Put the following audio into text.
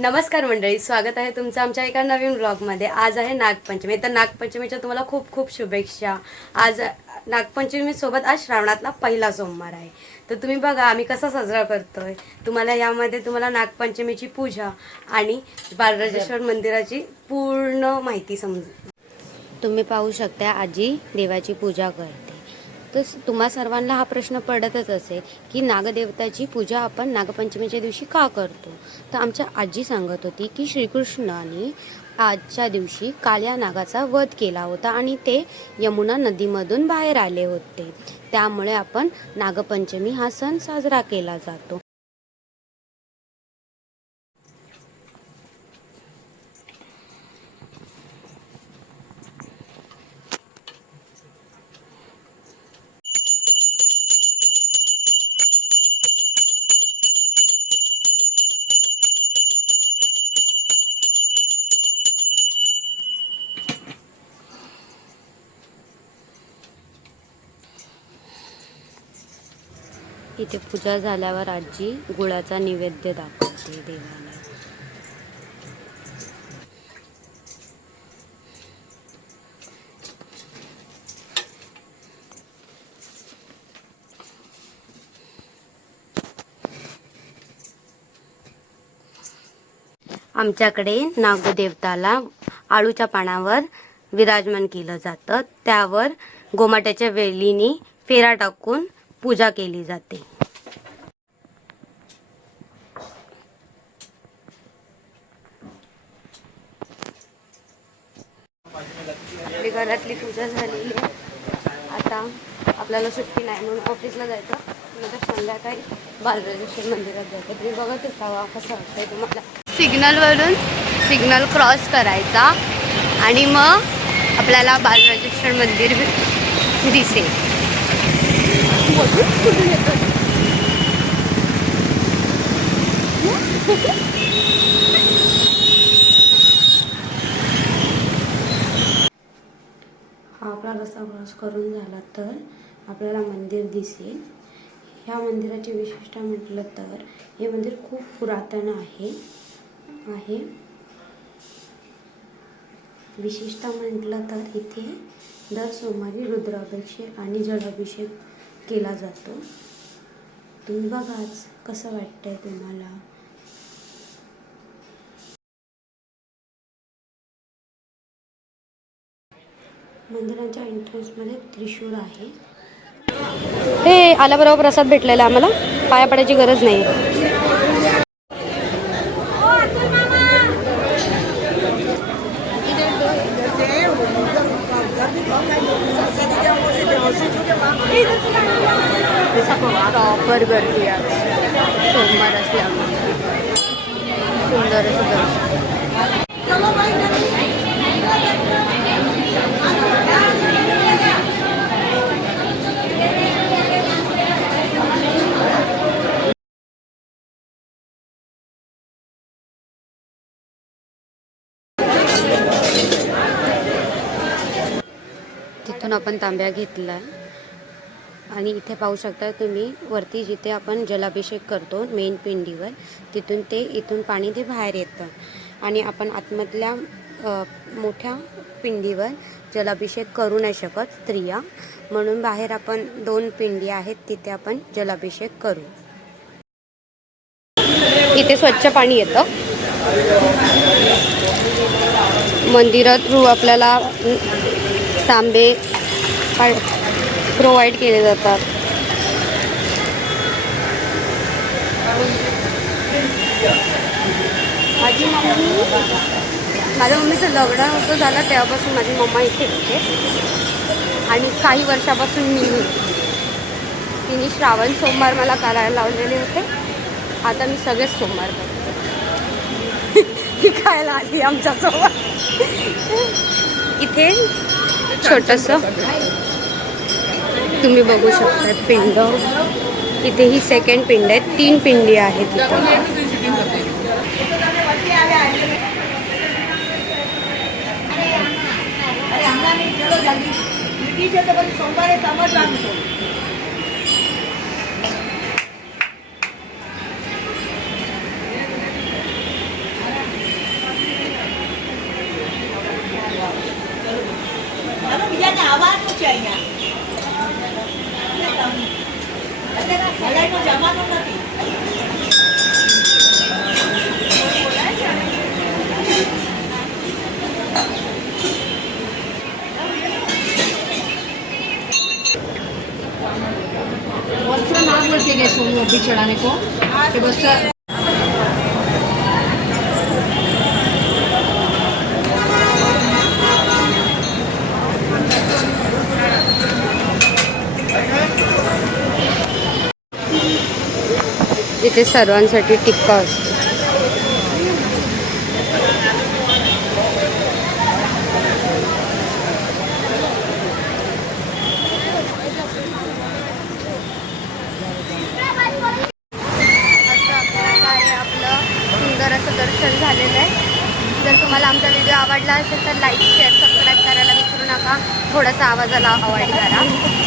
नमस्कार मंडळी, स्वागत आहे तुमचं आमच्या एका नवीन ब्लॉगमध्ये। आज आहे नागपंचमी, तर नागपंचमीच्या तुम्हाला खूप खूप शुभेच्छा। आज नागपंचमी सोबत आज श्रावणातला पहिला सोमवार आहे। तर तुम्ही बघा आम्ही कसा साजरा करतोय। तुम्हाला यामध्ये नागपंचमीची पूजा आणि बालराजेश्वर मंदिराची पूर्ण माहिती समजेल। तुम्ही पाहू शकता आजी देवाची पूजा करते। तर तुम्हा सर्वांना हा प्रश्न पडतच असेल की नागदेवताची पूजा आपण नागपंचमीच्या दिवशी का करतो। तर आमच्या आजी सांगत होती की श्रीकृष्णाने आजच्या दिवशी काळ्या नागाचा वध केला होता आणि ते यमुना नदीमधून बाहेर आले होते, त्यामुळे आपण नागपंचमी हा सण साजरा केला जातो। इथे पूजा झाल्यावर आजी गुळाचा नैवेद्य दाखवते देवाला। आमच्याकडे नागदेवताला आळूच्या पानावर विराजमान केलं जातं, त्यावर गोमाट्याच्या वेलीने फेरा टाकून पूजा केली जाते। आपली घरातली पूजा झाली, आता आपल्याला सुट्टी नाही म्हणून ऑफिसला जायचं, नंतर संध्याकाळी बालराजेश्वर मंदिरात जायचं। तुम्ही बघतच राहा कसं वाटतंय तुम्हाला। सिग्नलवरून सिग्नल क्रॉस करायचा आणि मग आपल्याला बालराजेश्वर मंदिर दिसेल। हा आपला रस्ता क्रॉस करून झाला तर आपल्याला मंदिर दिसेल। ह्या मंदिराची विशेषता म्हटलं तर हे मंदिर खूप पुरातन आहे। विशेषता म्हटलं तर इथे दर सोमवारी रुद्राभिषेक आणि जलाभिषेक केला जातो। तुम्ही बघा आज कसं वाटतंय तुम्हाला। मंदिराच्या एंट्रन्समध्ये त्रिशूळ आहे। हे आल्याबरोबर प्रसाद भेटलेला आम्हाला, पाया पडायची गरज नाही। प्रॉपर गर्दी आहे सोमवार असल्यामुळे। सुंदर असं दर्शन। तिथून आपण तांब्या घेतला आणि इथे पाहू शकता तुम्ही वरती जिथे आपण जलाभिषेक करतो मेन पिंडीवर, तिथून ते इथून पाणी ते बाहेर येतं आणि आपण आतमधल्या मोठ्या पिंडीवर जलाभिषेक करू नाही शकत स्त्रिया, म्हणून बाहेर आपण 2 पिंडी आहेत तिथे आपण जलाभिषेक करू। इथे स्वच्छ पाणी येतं। मंदिरात आपल्याला तांबे प्रोवाइड केले जातात। माझ्या मम्मीचं लग्न होतं झालं तेव्हापासून माझी मम्मा इथे होते आणि काही वर्षापासून मी होते। तिने श्रावण सोमवार मला करायला लावलेले होते, आता मी सगळेच सोमवार करते। ही खायला आली आमच्यासोबत। इथे छोटंसं तुम्ही बघू शकता पिंड, इथे ही सेकंड पिंड आहे, 3 पिंडी आहेत इथे। बस ना बोलते गए सोनू अभी चढ़ाने को कि बस इथे सर्वांसाठी टिक्का असतो. आपलं सुंदर असं दर्शन झालेलं आहे. जर तुम्हाला आमचा व्हिडिओ आवडला असेल तर लाईक शेअर सबस्क्राईब करायला विसरू नका. थोडासा आवाजाला अवॉइड करा.